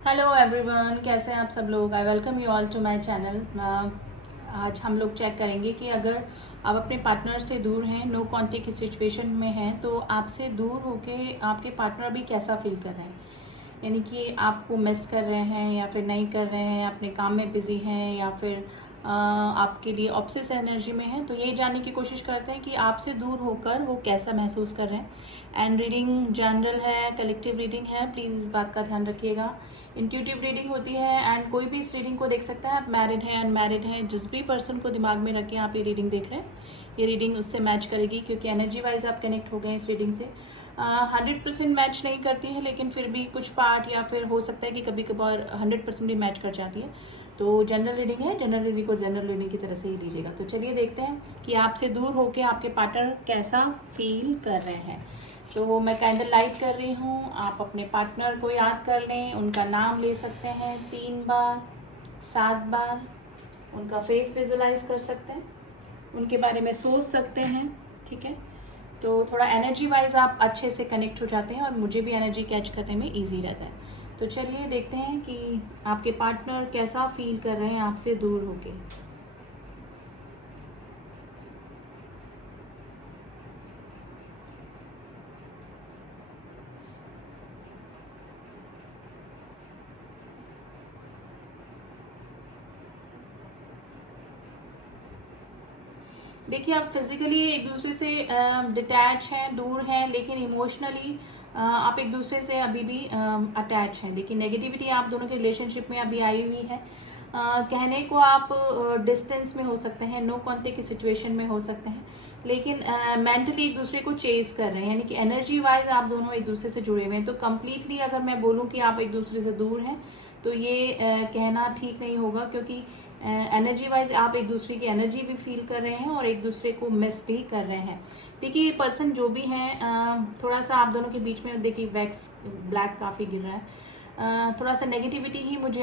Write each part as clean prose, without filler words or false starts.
Hello everyone, कैसे हैं आप सब लोग। I welcome you all to my channel. आज हम लोग चेक करेंगे कि अगर आप अपने पार्टनर से दूर हैं, नो कांटेक्ट की सिचुएशन में हैं, तो आपसे दूर होके आपके पार्टनर भी कैसा फील कर रहे हैं। यानी कि आपको मिस कर रहे हैं या फिर नहीं कर रहे हैं, अपने काम में बिजी हैं या फिर आपके लिए ऑब्सेस एनर्जी में है। तो ये जानने की कोशिश करते हैं कि आपसे दूर होकर वो कैसा महसूस कर रहे हैं। एंड रीडिंग जनरल है, कलेक्टिव रीडिंग है, प्लीज़ इस बात का ध्यान रखिएगा। इंट्यूटिव रीडिंग होती है एंड कोई भी इस रीडिंग को देख सकता है। आप मैरिड हैं, अनमैरिड हैं, जिस भी पर्सन को दिमाग में रखें आप ये रीडिंग देख रहे हैं, ये रीडिंग उससे मैच करेगी, क्योंकि एनर्जी वाइज आप कनेक्ट हो गए इस रीडिंग से। 100% मैच नहीं करती है, लेकिन फिर भी कुछ पार्ट या फिर हो सकता है कि कभी कभार 100% भी मैच कर जाती है। तो जनरल रीडिंग है, जनरल रीडिंग को जनरल रीडिंग की तरह से ही लीजिएगा। तो चलिए देखते हैं कि आपसे दूर होकर आपके पार्टनर कैसा फील कर रहे हैं। तो मैं कैंडल लाइट कर रही हूँ। आप अपने पार्टनर को याद कर लें, उनका नाम ले सकते हैं 3 बार, 7 बार, उनका फेस विजुलाइज कर सकते हैं, उनके बारे में सोच सकते हैं। ठीक है, तो थोड़ा एनर्जी वाइज आप अच्छे से कनेक्ट हो जाते हैं और मुझे भी एनर्जी कैच करने में ईजी रहता है। तो चलिए देखते हैं कि आपके पार्टनर कैसा फील कर रहे हैं आपसे दूर होके। देखिए, आप फिजिकली एक दूसरे से डिटैच हैं, दूर हैं, लेकिन इमोशनली आप एक दूसरे से अभी भी अटैच हैं। देखिए, नेगेटिविटी आप दोनों के रिलेशनशिप में अभी आई हुई है। कहने को आप डिस्टेंस में हो सकते हैं, नो कांटेक्ट की सिचुएशन में हो सकते हैं, लेकिन मेंटली एक दूसरे को चेज कर रहे हैं। यानी कि एनर्जी वाइज आप दोनों एक दूसरे से जुड़े हुए हैं। तो कम्प्लीटली अगर मैं बोलूँ कि आप एक दूसरे से दूर हैं, तो ये कहना ठीक नहीं होगा, क्योंकि एनर्जी वाइज आप एक दूसरे की एनर्जी भी फील कर रहे हैं और एक दूसरे को मिस भी कर रहे हैं। देखिए, ये पर्सन जो भी हैं, थोड़ा सा आप दोनों के बीच में देखिए वैक्स ब्लैक काफ़ी गिर रहा है। थोड़ा सा नेगेटिविटी ही मुझे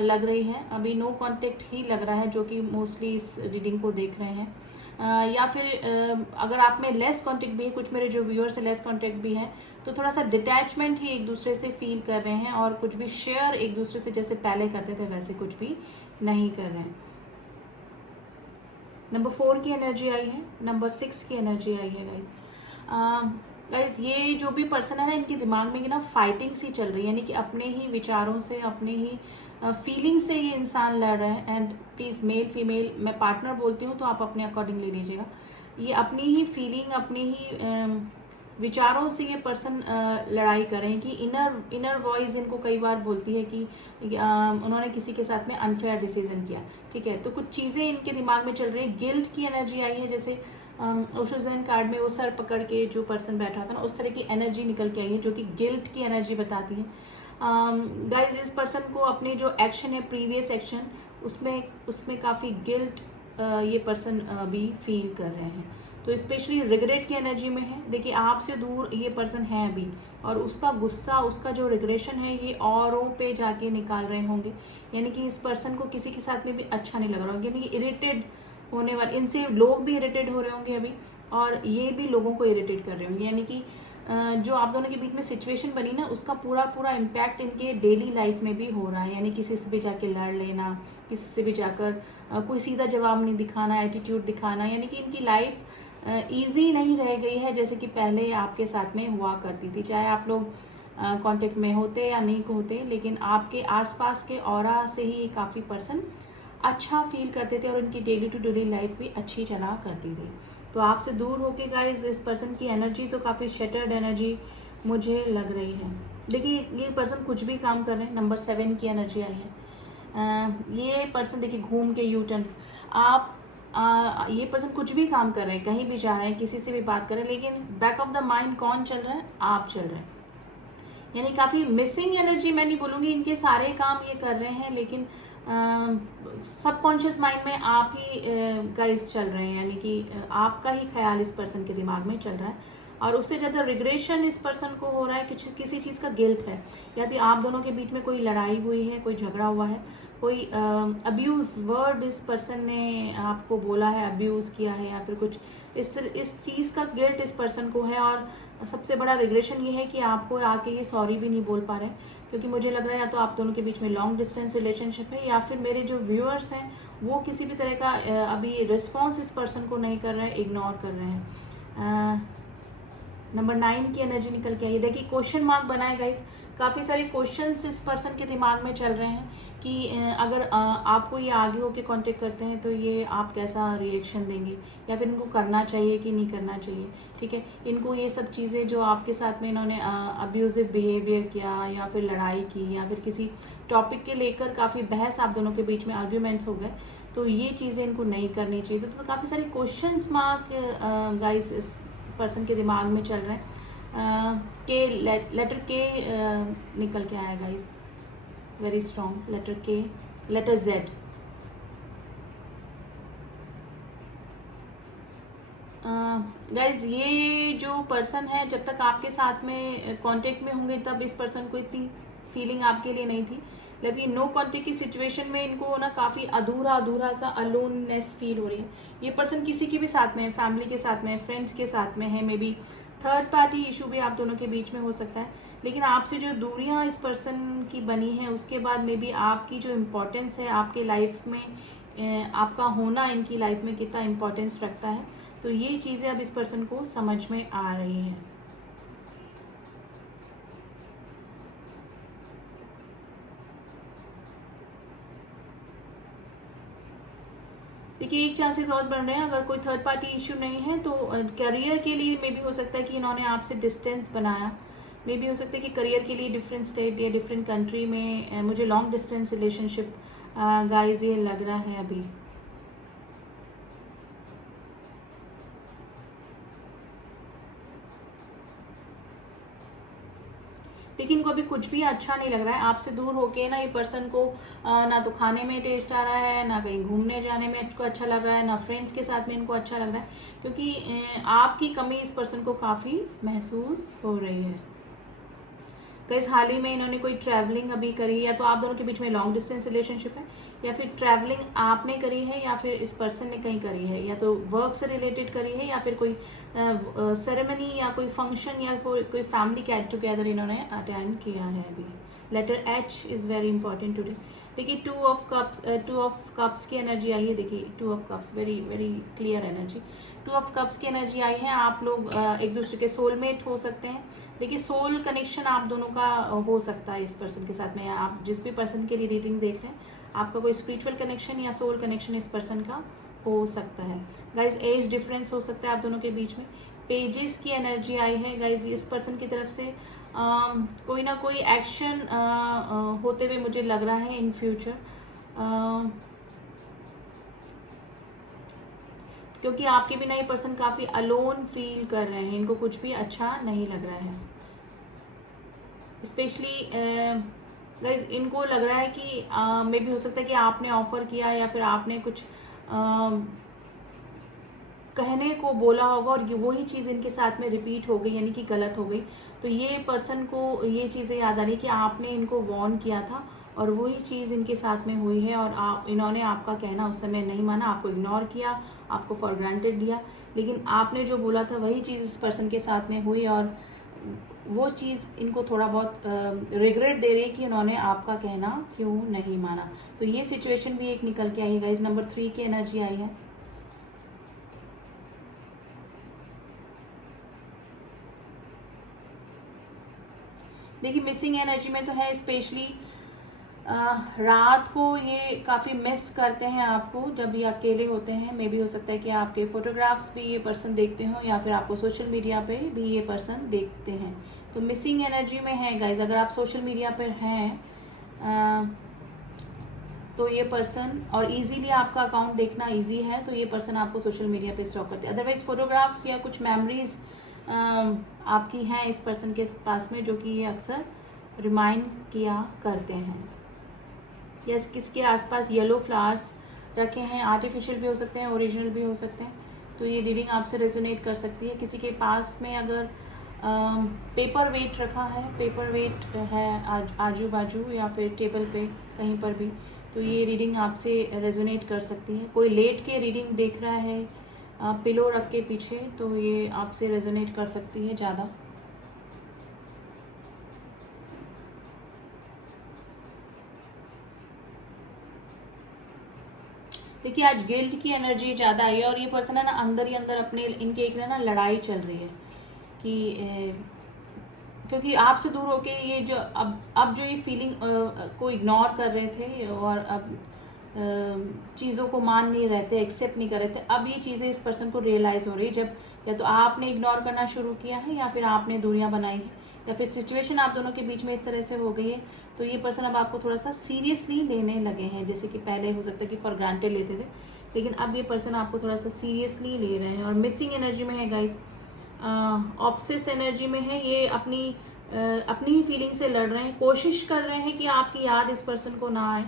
लग रही है। अभी नो कांटेक्ट ही लग रहा है, जो कि मोस्टली इस रीडिंग को देख रहे हैं। या फिर अगर आप में लेस कांटेक्ट भी है, कुछ मेरे जो व्यूअर्स से लेस कांटेक्ट भी है, तो थोड़ा सा डिटैचमेंट ही एक दूसरे से फील कर रहे हैं और कुछ भी शेयर एक दूसरे से जैसे पहले करते थे वैसे कुछ भी नहीं कर रहे हैं। नंबर 4 की एनर्जी आई है, नंबर 6 की एनर्जी आई है गाइज। ये जो भी पर्सन है ना, इनके दिमाग में ना फाइटिंग सी चल रही है। यानी कि अपने ही विचारों से, अपने ही फीलिंग से ये इंसान लड़ रहे हैं। एंड प्लीज मेल फीमेल मैं पार्टनर बोलती हूँ, तो आप अपने अकॉर्डिंग ले लीजिएगा। ये अपनी ही फीलिंग, अपनी ही विचारों से ये पर्सन लड़ाई कर रहे हैं। कि इनर वॉइस इनको कई बार बोलती है कि उन्होंने किसी के साथ में अनफेयर डिसीजन किया। ठीक है, तो कुछ चीज़ें इनके दिमाग में चल रही है। गिल्ट की एनर्जी आई है, जैसे ओशोजन कार्ड में वो सर पकड़ के जो पर्सन बैठा था ना, उस तरह की एनर्जी निकल के आई है, जो कि गिल्ट की एनर्जी बताती है। गाइज, इस पर्सन को अपने जो एक्शन है, प्रीवियस एक्शन, उसमें काफ़ी गिल्ट ये पर्सन भी फील कर रहे हैं। तो स्पेशली रिग्रेट की एनर्जी में है। देखिए, आपसे दूर ये पर्सन है अभी, और उसका गुस्सा, उसका जो रिग्रेशन है, ये औरों पे जाके निकाल रहे होंगे। यानी कि इस पर्सन को किसी के साथ में भी अच्छा नहीं लग रहा होगा। यानी कि इरिटेड होने वाले, इनसे लोग भी इरिटेड हो रहे होंगे अभी, और ये भी लोगों को इरिटेट कर रहे होंगे। यानी कि जो आप दोनों के बीच में सिचुएशन बनी ना, उसका पूरा पूरा इम्पैक्ट इनके डेली लाइफ में भी हो रहा है। यानी किसी से भी जाके लड़ लेना, किसी से भी जाकर कोई सीधा जवाब नहीं दिखाना, एटीट्यूड दिखाना। यानी कि इनकी लाइफ ईजी नहीं रह गई है, जैसे कि पहले आपके साथ में हुआ करती थी। चाहे आप लोग कांटेक्ट में होते या नहीं होते, लेकिन आपके आसपास के ऑरा से ही काफ़ी पर्सन अच्छा फील करते थे और उनकी डेली टू डेली लाइफ भी अच्छी चला करती थी। तो आपसे दूर होके गाइज इस पर्सन की एनर्जी तो काफ़ी शटर्ड एनर्जी मुझे लग रही है। देखिए, ये पर्सन कुछ भी काम कर रहे हैं। नंबर 7 की एनर्जी आई है। ये पर्सन देखिए घूम के यू टर्न, आप ये पर्सन कुछ भी काम कर रहे हैं, कहीं भी जा रहे हैं, किसी से भी बात कर रहे हैं, लेकिन बैक ऑफ द माइंड कौन चल रहा है? आप चल रहे हैं। यानी काफ़ी मिसिंग एनर्जी मैं नहीं बोलूँगी, इनके सारे काम ये कर रहे हैं, लेकिन सबकॉन्शियस माइंड में आप ही गाइस चल रहे हैं। यानी कि आपका ही ख्याल इस पर्सन के दिमाग में चल रहा है। और उससे ज़्यादा रिग्रेशन इस पर्सन को हो रहा है, किसी चीज़ का गिल्ट है, या तो आप दोनों के बीच में कोई लड़ाई हुई है, कोई झगड़ा हुआ है, कोई अब्यूज़ वर्ड इस पर्सन ने आपको बोला है, अब्यूज़ किया है, या फिर कुछ इस चीज़ का गिल्ट इस पर्सन को है। और सबसे बड़ा रिग्रेशन ये है कि आपको आके ये सॉरी भी नहीं बोल पा रहे, क्योंकि मुझे लग रहा है या तो आप दोनों के बीच में लॉन्ग डिस्टेंस रिलेशनशिप है, या फिर मेरे जो व्यूअर्स हैं वो किसी भी तरह का अभी रिस्पॉन्स इस पर्सन को नहीं कर रहे हैं, इग्नोर कर रहे हैं। नंबर 9 की एनर्जी निकल के आई। देखिए क्वेश्चन मार्क बनाए गाइस, काफ़ी सारे क्वेश्चंस इस पर्सन के दिमाग में चल रहे हैं कि अगर आपको ये आगे होके कांटेक्ट करते हैं तो ये आप कैसा रिएक्शन देंगे, या फिर इनको करना चाहिए कि नहीं करना चाहिए। ठीक है, इनको ये सब चीज़ें जो आपके साथ में इन्होंने अब्यूजिव बिहेवियर किया, या फिर लड़ाई की, या फिर किसी टॉपिक के लेकर काफ़ी बहस आप दोनों के बीच में आर्ग्यूमेंट्स हो गए, तो ये चीज़ें इनको नहीं करनी चाहिए। तो काफ़ी सारे क्वेश्चन मार्क गाइस इस पर्सन के दिमाग में चल रहे हैं। के लेटर के निकल के आया गाइस, वेरी स्ट्रॉन्ग लेटर के, लेटर जेड। गाइज ये जो पर्सन है जब तक आपके साथ में कांटेक्ट में होंगे तब इस पर्सन को इतनी फीलिंग आपके लिए नहीं थी, लेकिन नो कांटेक्ट की सिचुएशन में इनको ना काफ़ी अधूरा अधूरा सा अलोननेस फील हो रही है। ये पर्सन किसी के भी साथ में है, फैमिली के साथ में है, फ्रेंड्स के साथ में है, may be third party issue भी आप दोनों के बीच में हो सकता है। लेकिन आपसे जो दूरियां इस पर्सन की बनी है उसके बाद मे बी आपकी जो इम्पोर्टेंस है आपके लाइफ में, आपका होना इनकी लाइफ में कितना इम्पोर्टेंस रखता है, तो ये चीज़ें अब इस पर्सन को समझ में आ रही हैं। देखिए एक चांसेस और बन रहे हैं, अगर कोई थर्ड पार्टी इशू नहीं है तो करियर के लिए मे भी हो सकता है कि इन्होंने आपसे डिस्टेंस बनाया, मे भी हो सकता है कि करियर के लिए डिफरेंट स्टेट या डिफरेंट कंट्री में मुझे लॉन्ग डिस्टेंस रिलेशनशिप गाइज ये लग रहा है अभी। लेकिन इनको अभी कुछ भी अच्छा नहीं लग रहा है आपसे दूर होके ना। ये पर्सन को ना तो खाने में टेस्ट आ रहा है, ना कहीं घूमने जाने में इनको अच्छा लग रहा है, ना फ्रेंड्स के साथ में इनको अच्छा लग रहा है, क्योंकि आपकी कमी इस पर्सन को काफ़ी महसूस हो रही है। गाइस हाल ही में इन्होंने कोई ट्रैवलिंग अभी करी, या तो आप दोनों के बीच में लॉन्ग डिस्टेंस रिलेशनशिप है, या फिर ट्रैवलिंग आपने करी है या फिर इस पर्सन ने कहीं करी है, या तो वर्क से रिलेटेड करी है, या फिर कोई सेरेमनी या कोई फंक्शन या कोई फैमिली गेट टुगेदर इन्होंने अटेंड किया है अभी। Letter H is very important today. देखिए टू ऑफ कप्स की एनर्जी आई है। देखिए two of cups very very clear energy. Two of cups की एनर्जी आई है। आप लोग एक दूसरे के सोलमेट हो सकते हैं। देखिए सोल कनेक्शन आप दोनों का हो सकता है इस पर्सन के साथ में, या आप जिस भी पर्सन के लिए रीडिंग देख रहे हैं आपका कोई स्पिरिचुअल कनेक्शन या सोल कनेक्शन इस पर्सन का हो सकता है। गाइज एज डिफरेंस हो सकता है आप दोनों के बीच में। पेजेस की एनर्जी आई है गाइज, इस पर्सन की तरफ से कोई ना कोई एक्शन होते हुए मुझे लग रहा है इन फ्यूचर, क्योंकि आपके बिना ये पर्सन काफ़ी अलोन फील कर रहे हैं, इनको कुछ भी अच्छा नहीं लग रहा है। स्पेशली गाइज इनको लग रहा है कि मे भी हो सकता है कि आपने ऑफर किया या फिर आपने कुछ कहने को बोला होगा और वही चीज़ इनके साथ में रिपीट हो गई, यानी कि गलत हो गई। तो ये पर्सन को ये चीज़ें याद आ रही कि आपने इनको वार्न किया था और वही चीज़ इनके साथ में हुई है, और इन्होंने आपका कहना उस समय नहीं माना, आपको इग्नोर किया, आपको फॉर ग्रांटेड लिया। लेकिन आपने जो बोला था वही चीज़ इस पर्सन के साथ में हुई, और वो चीज़ इनको थोड़ा बहुत रिग्रेट दे रही है कि उन्होंने आपका कहना क्यों नहीं माना। तो ये सिचुएशन भी एक निकल के आई है गाइस। नंबर 3 की एनर्जी आई है। देखिए मिसिंग एनर्जी में तो है, स्पेशली रात को ये काफ़ी मिस करते हैं आपको जब ये अकेले होते हैं। मे भी हो सकता है कि आपके फोटोग्राफ्स भी ये पर्सन देखते हो, या फिर आपको सोशल मीडिया पे भी ये पर्सन देखते हैं। तो मिसिंग एनर्जी में है गाइज। अगर आप सोशल मीडिया पर हैं तो ये पर्सन, और इजीली आपका अकाउंट देखना इजी है, तो ये पर्सन आपको सोशल मीडिया पे स्टॉक करते हैं। अदरवाइज फोटोग्राफ्स या कुछ मेमोरीज आपकी हैं इस पर्सन के पास में, जो कि ये अक्सर रिमाइंड किया करते हैं। या किसके आसपास येलो फ्लावर्स रखे हैं, आर्टिफिशियल भी हो सकते हैं, ओरिजिनल भी हो सकते हैं। तो ये रीडिंग आपसे रेजोनेट कर सकती है। किसी के पास में अगर पेपर वेट रखा है, पेपर वेट है आजू बाजू या फिर टेबल पे कहीं पर भी, तो ये रीडिंग आपसे रेजोनेट कर सकती है। कोई लेट के रीडिंग देख रहा है पिलो रख के पीछे, तो ये आपसे रेजोनेट कर सकती है ज़्यादा। देखिए आज गिल्ट की एनर्जी ज़्यादा आई है और ये पर्सन है ना अंदर ही अंदर अपने इनके एक ना लड़ाई चल रही है कि क्योंकि आपसे दूर होके ये जो अब जो ये फीलिंग को इग्नोर कर रहे थे और अब चीज़ों को मान नहीं रहे थे, एक्सेप्ट नहीं कर रहे थे, अब ये चीज़ें इस पर्सन को रियलाइज़ हो रही है। जब या तो आपने इग्नोर करना शुरू किया है या फिर आपने दूरियां बनाई है या फिर सिचुएशन आप दोनों के बीच में इस तरह से हो गई है, तो ये पर्सन अब आपको थोड़ा सा सीरियसली लेने लगे हैं। जैसे कि पहले हो सकता है कि फॉर ग्रांटेड लेते थे, लेकिन अब ये पर्सन आपको थोड़ा सा सीरियसली ले रहे हैं। और मिसिंग एनर्जी में है गाइस, ऑब्सेस एनर्जी में है, ये अपनी ही फीलिंग से लड़ रहे हैं, कोशिश कर रहे हैं कि आपकी याद इस पर्सन को ना आए।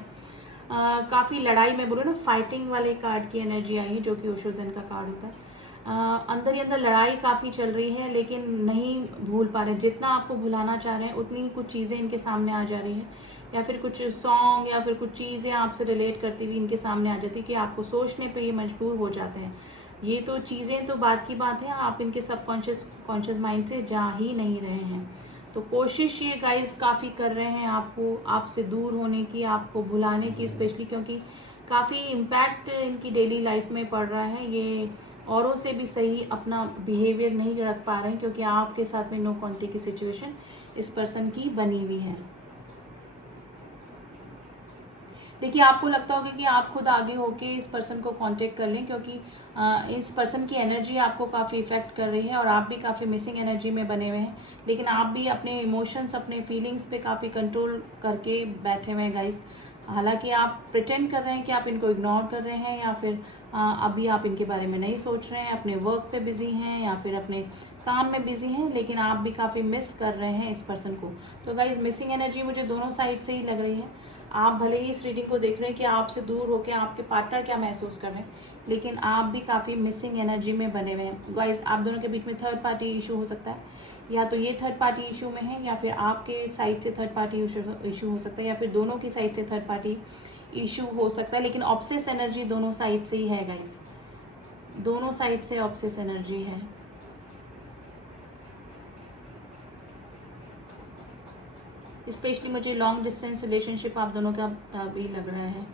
काफ़ी लड़ाई में बोलो ना, फाइटिंग वाले कार्ड की एनर्जी आई है जो कि ओशो ज़ेन का कार्ड होता है। अंदर ही अंदर लड़ाई काफ़ी चल रही है लेकिन नहीं भूल पा रहे। जितना आपको भुलाना चाह रहे हैं उतनी कुछ चीज़ें इनके सामने आ जा रही हैं, या फिर कुछ सॉन्ग या फिर कुछ चीज़ें आपसे रिलेट करती हुई इनके सामने आ जाती है कि आपको सोचने पे ये मजबूर हो जाते हैं। ये तो चीज़ें तो बात की बात है, आप इनके कॉन्शियस माइंड से जा ही नहीं रहे हैं। तो कोशिश ये गाइस काफ़ी कर रहे हैं आपको आपसे दूर होने की, आपको भुलाने की, स्पेशली क्योंकि काफ़ी इम्पैक्ट इनकी डेली लाइफ में पड़ रहा है। ये औरों से भी सही अपना बिहेवियर नहीं रख पा रहे हैं क्योंकि आपके साथ में नो कॉन्टेक्ट की सिचुएशन इस पर्सन की बनी हुई है। देखिए आपको लगता होगा कि आप खुद आगे होके इस पर्सन को कांटेक्ट कर लें, क्योंकि इस पर्सन की एनर्जी आपको काफ़ी इफेक्ट कर रही है और आप भी काफ़ी मिसिंग एनर्जी में बने हुए हैं। लेकिन आप भी अपने इमोशंस, अपने फीलिंग्स पे काफ़ी कंट्रोल करके बैठे हुए हैं गाइस। हालांकि आप प्रिटेंड कर रहे हैं कि आप इनको इग्नोर कर रहे हैं या फिर अभी आप इनके बारे में नहीं सोच रहे हैं, अपने वर्क पे बिजी हैं या फिर अपने काम में बिजी हैं, लेकिन आप भी काफ़ी मिस कर रहे हैं इस पर्सन को। तो गाइस मिसिंग एनर्जी मुझे दोनों साइड से ही लग रही है। आप भले ही इस रीडिंग को देख रहे हैं कि आपसे दूर होकर आपके पार्टनर क्या महसूस कर रहे हैं, लेकिन आप भी काफ़ी मिसिंग एनर्जी में बने हुए हैं। गाइस आप दोनों के बीच में थर्ड पार्टी इशू हो सकता है, या तो ये थर्ड पार्टी इशू में है या फिर आपके साइड से थर्ड पार्टी इशू हो सकता है या फिर दोनों की साइड से थर्ड पार्टी इशू हो सकता है। लेकिन ऑब्सेस एनर्जी दोनों साइड से ही है गाइस, दोनों साइड से ऑब्सेस एनर्जी है। स्पेशली मुझे लॉन्ग डिस्टेंस रिलेशनशिप आप दोनों का भी लग रहा है।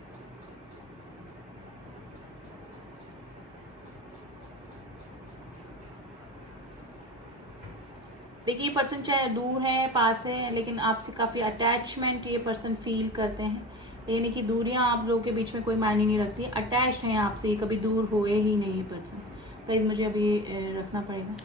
देखिए ये पर्सन चाहे दूर है पास है, लेकिन आपसे काफ़ी अटैचमेंट ये पर्सन फील करते हैं। यानी कि दूरियां आप लोगों के बीच में कोई मायने नहीं रखती, अटैच हैं आपसे, कभी दूर हुए ही नहीं ये पर्सन। तो मुझे अभी रखना पड़ेगा।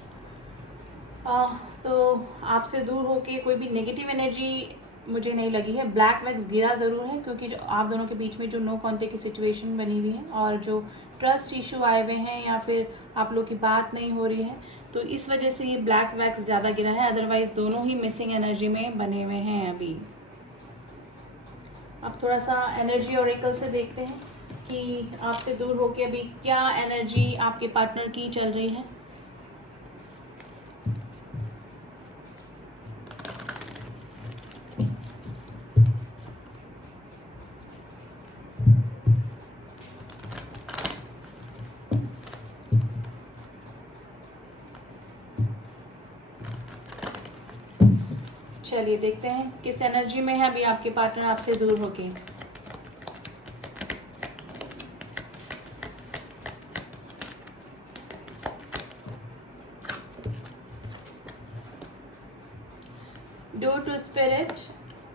तो आपसे दूर होके कोई भी नेगेटिव एनर्जी मुझे नहीं लगी है। ब्लैक वैक्स गिरा ज़रूर है क्योंकि जो आप दोनों के बीच में जो नो कॉन्टेक्ट की सिचुएशन बनी हुई है और जो ट्रस्ट इशू आए हुए हैं या फिर आप लोग की बात नहीं हो रही है, तो इस वजह से ये ब्लैक वैक्स ज़्यादा गिरा है। अदरवाइज दोनों ही मिसिंग एनर्जी में बने हुए हैं अभी। अब थोड़ा सा एनर्जी ऑरेकल से देखते हैं कि आपसे दूर होके अभी क्या एनर्जी आपके पार्टनर की चल रही है। चलिए देखते हैं किस एनर्जी में है अभी आपके पार्टनर आपसे दूर होके। Door to spirit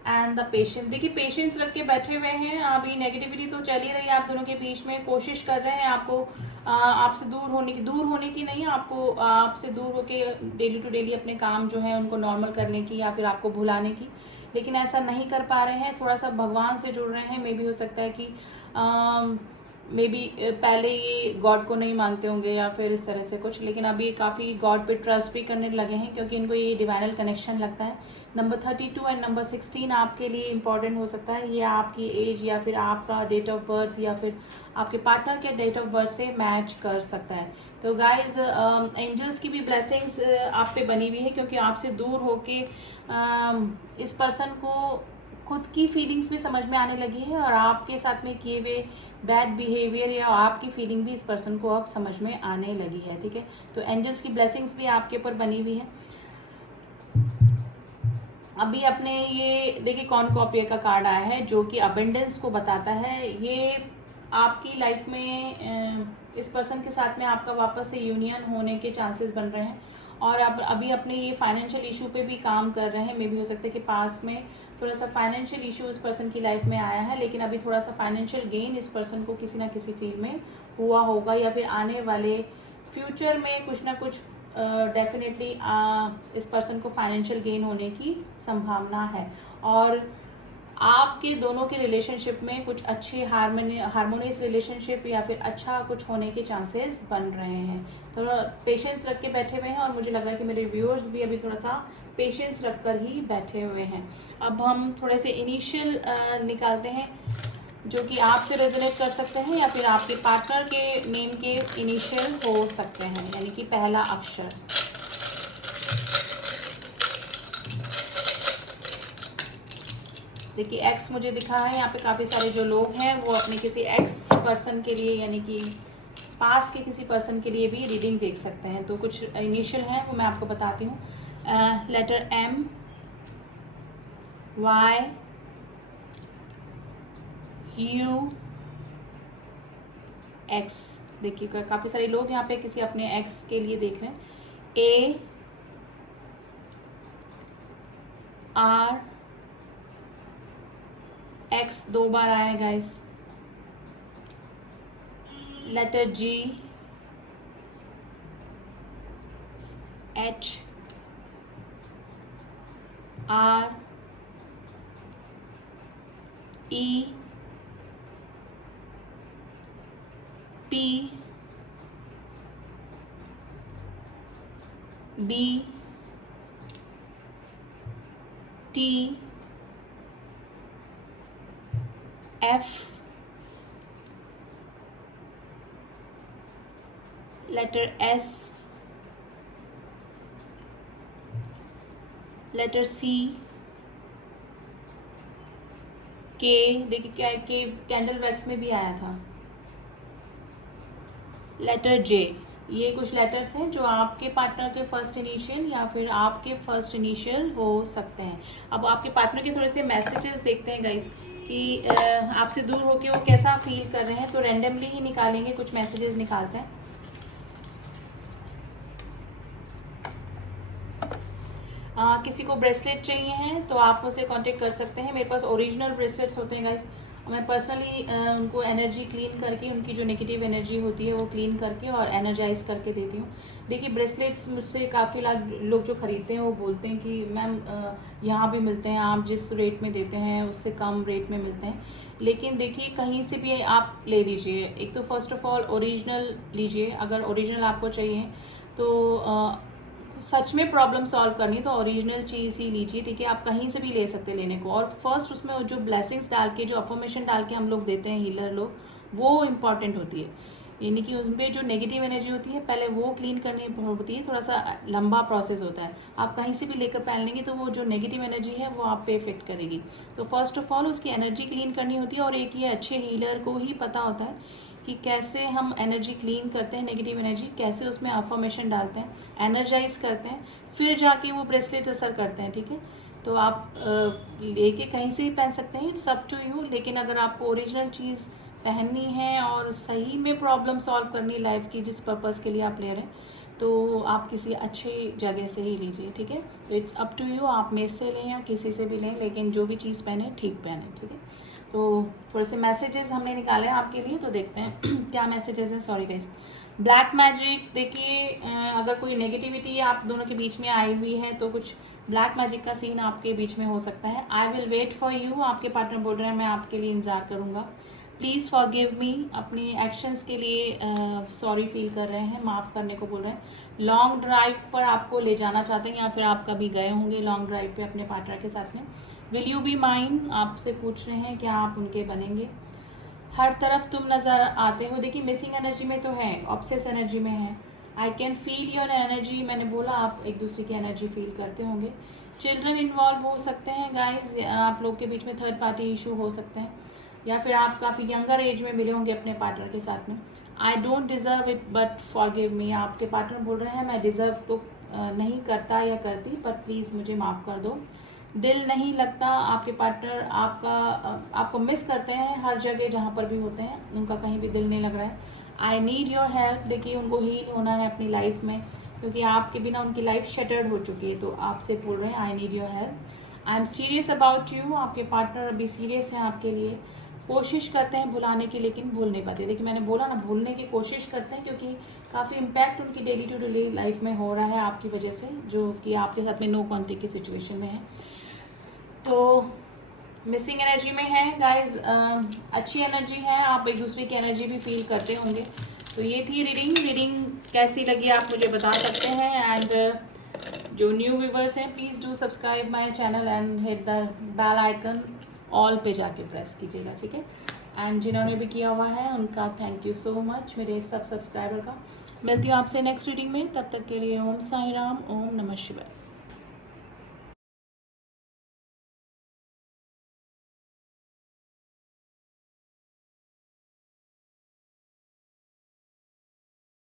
and the patience. देखिए पेशेंस रख के बैठे हुए हैं। अभी नेगेटिविटी तो चल ही रही है आप दोनों के बीच में, कोशिश कर रहे हैं आपको आपसे दूर होने की नहीं, आपको आपसे दूर होके डेली टू डेली अपने काम जो है उनको नॉर्मल करने की या फिर आपको भुलाने की, लेकिन ऐसा नहीं कर पा रहे हैं। थोड़ा सा भगवान से जुड़ रहे हैं। मे भी हो सकता है कि मे बी पहले ये गॉड को नहीं मानते होंगे या फिर इस तरह से कुछ, लेकिन अभी काफ़ी गॉड पे ट्रस्ट भी करने लगे हैं क्योंकि इनको ये डिवाइनल कनेक्शन लगता है। नंबर 32 एंड नंबर 16 आपके लिए इंपॉर्टेंट हो सकता है। ये आपकी एज या फिर आपका डेट ऑफ बर्थ या फिर आपके पार्टनर के डेट ऑफ बर्थ से मैच कर सकता है। तो गाइज एंजल्स की भी ब्लेसिंग्स आप पे बनी हुई है क्योंकि आपसे दूर होके इस पर्सन को खुद की फीलिंग्स भी समझ में आने लगी है और आपके साथ में किए हुए बैड बिहेवियर या आपकी फीलिंग भी इस पर्सन को अब समझ में आने लगी है। ठीक है, तो एंजल्स की ब्लेसिंग्स भी आपके ऊपर बनी हुई है। अभी अपने ये देखिए कॉर्नुकोपिया का कार्ड आया है जो कि अबेंडेंस को बताता है। ये आपकी लाइफ में इस पर्सन के साथ में आपका वापस से यूनियन होने के चांसेस बन रहे हैं और अब अभी अपने ये फाइनेंशियल इशू पे भी काम कर रहे हैं। मे भी हो सकता है कि पास में थोड़ा सा फाइनेंशियल इशू इस पर्सन की लाइफ में आया है, लेकिन अभी थोड़ा सा फाइनेंशियल गेन इस पर्सन को किसी ना किसी फील्ड में हुआ होगा या फिर आने वाले फ्यूचर में कुछ ना कुछ डेफिनेटली इस पर्सन को फाइनेंशियल गेन होने की संभावना है। और आपके दोनों के रिलेशनशिप में कुछ अच्छी हार्मोनियस रिलेशनशिप या फिर अच्छा कुछ होने के चांसेस बन रहे हैं। थोड़ा पेशेंस रख के बैठे हुए हैं और मुझे लग रहा है कि मेरे व्यूअर्स भी अभी थोड़ा सा पेशेंस रखकर ही बैठे हुए हैं। अब हम थोड़े से इनिशियल निकालते हैं जो कि आपसे रेजोनेट कर सकते हैं या फिर आपके पार्टनर के नेम के इनिशियल हो सकते हैं, यानी कि पहला अक्षर। देखिए एक्स मुझे दिखा है, यहाँ पे काफ़ी सारे जो लोग हैं वो अपने किसी एक्स पर्सन के लिए यानी कि पास के किसी पर्सन के लिए भी रीडिंग देख सकते हैं। तो कुछ इनिशियल है वो मैं आपको बताती हूँ। Letter M, Y, U, X. देखिए काफ़ी सारे लोग यहाँ पे किसी अपने एक्स के लिए देख रहे हैं। ए, आर, एक्स 2 बार आया guys. Letter G, H, R, E, P, B, T, F, letter S, letter C, K. देखिए क्या है, के कैंडल वैक्स में भी आया था। लेटर जे। ये कुछ लेटर्स हैं जो आपके पार्टनर के फर्स्ट इनिशियल या फिर आपके फर्स्ट इनिशियल हो सकते हैं। अब आपके पार्टनर के थोड़े से मैसेजेस देखते हैं गाइस कि आपसे दूर होके वो कैसा फील कर रहे हैं। तो रैंडमली ही निकालेंगे, कुछ मैसेजेस निकालते हैं। किसी को ब्रेसलेट चाहिए हैं तो आप मुझसे कांटेक्ट कर सकते हैं। मेरे पास ओरिजिनल ब्रेसलेट्स होते हैं गाइस। मैं पर्सनली उनको एनर्जी क्लीन करके, उनकी जो नेगेटिव एनर्जी होती है वो क्लीन करके और एनर्जाइज करके देती हूँ। देखिए ब्रेसलेट्स मुझसे काफ़ी लोग जो खरीदते हैं वो बोलते हैं कि मैम यहाँ भी मिलते हैं, आप जिस रेट में देते हैं उससे कम रेट में मिलते हैं। लेकिन देखिए कहीं से भी आप ले लीजिए, एक तो फर्स्ट ऑफ ऑल ओरिजिनल लीजिए। अगर ओरिजिनल आपको चाहिए तो सच में प्रॉब्लम सॉल्व करनी तो ओरिजिनल चीज़ ही लीजिए। ठीक है, आप कहीं से भी ले सकते हैं लेने को। और फर्स्ट उसमें जो ब्लेसिंग्स डाल के, जो अफर्मेशन डाल के हम लोग देते हैं हीलर लोग, वो इम्पॉर्टेंट होती है। यानी कि उसमें जो नेगेटिव एनर्जी होती है पहले वो क्लीन करनी होती है। थोड़ा सा लंबा प्रोसेस होता है। आप कहीं से भी लेकर पहन लेंगे तो वो जो नेगेटिव एनर्जी है वो आप पे इफेक्ट करेगी। तो फर्स्ट ऑफ ऑल उसकी एनर्जी क्लीन करनी होती है। और एक ये अच्छे हीलर को ही पता होता है कि कैसे हम एनर्जी क्लीन करते हैं, नेगेटिव एनर्जी कैसे उसमें अफर्मेशन डालते हैं, एनर्जाइज करते हैं, फिर जाके वो ब्रेसलेट असर करते हैं। ठीक है, तो आप लेके कहीं से भी पहन सकते हैं, सब टू यू। लेकिन अगर आपको ओरिजिनल चीज़ पहननी है और सही में प्रॉब्लम सॉल्व करनी है लाइफ की, जिस पर्पज़ के लिए आप ले रहे हैं, तो आप किसी अच्छी जगह से ही लीजिए। ठीक है, इट्स अप टू यू, आप मेरे से लें या किसी से भी लें, लेकिन जो भी चीज़ पहने ठीक पहने। ठीक है, तो थोड़े से मैसेजेस हमने निकाले हैं आपके लिए, तो देखते हैं क्या मैसेजेस हैं। Sorry guys. ब्लैक मैजिक, देखिए अगर कोई नेगेटिविटी आप दोनों के बीच में आई हुई है तो कुछ ब्लैक मैजिक का सीन आपके बीच में हो सकता है। I will wait for you, आपके पार्टनर बोल रहे हैं मैं आपके लिए इंतजार करूंगा। प्लीज़ फॉरगिव मी, अपने एक्शंस के लिए सॉरी फील कर रहे हैं, माफ़ करने को बोल रहे हैं। लॉन्ग ड्राइव पर आपको ले जाना चाहते हैं या फिर आप कभी गए होंगे लॉन्ग ड्राइव पे अपने पार्टनर के साथ में। विल यू बी माइन, आपसे पूछ रहे हैं क्या आप उनके बनेंगे। हर तरफ तुम नज़र आते हो, देखिए मिसिंग एनर्जी में तो है, ऑब्सेस एनर्जी में है। I can feel your energy, मैंने बोला आप एक दूसरे की एनर्जी फील करते होंगे। चिल्ड्रन इन्वॉल्व हो सकते हैं गाइज, आप लोग के बीच में थर्ड पार्टी इशू हो सकते हैं, या फिर आप काफ़ी यंगर एज में मिले होंगे अपने पार्टनर के साथ में। I don't deserve it but forgive me, आपके पार्टनर बोल रहे हैं मैं डिज़र्व तो नहीं करता या करती, पर प्लीज़ मुझे माफ़ कर दो। दिल नहीं लगता, आपके पार्टनर आपको मिस करते हैं हर जगह जहाँ पर भी होते हैं, उनका कहीं भी दिल नहीं लग रहा है। आई नीड योर हेल्प, देखिए उनको हील होना है अपनी लाइफ में, क्योंकि आपके बिना उनकी लाइफ शटर्ड हो चुकी है, तो आपसे बोल रहे हैं I need your help. I am serious about you, आपके पार्टनर अभी सीरियस हैं आपके लिए, कोशिश करते हैं भुलाने की लेकिन भूल नहीं पाते। देखिए मैंने बोला ना, भूलने की कोशिश करते हैं, क्योंकि काफ़ी इम्पैक्ट उनकी डेली टू डेली लाइफ में हो रहा है आपकी वजह से, जो कि आपके साथ में नो कॉन्टेक्ट की सिचुएशन में है। तो मिसिंग एनर्जी में है गाइज, अच्छी एनर्जी है, आप एक दूसरे की एनर्जी भी फील करते होंगे। तो ये थी रीडिंग कैसी लगी आप मुझे बता सकते हैं। एंड जो न्यू व्यूवर्स हैं please do subscribe my channel and hit the bell icon, all पे जाके प्रेस कीजिएगा, ठीक है। एंड जिन्होंने भी किया हुआ है उनका थैंक यू सो मच, मेरे सब सब्सक्राइबर का। मिलती हूँ आपसे नेक्स्ट रीडिंग में, तब तक के लिए ओम साई राम, ओम नमः शिवाय।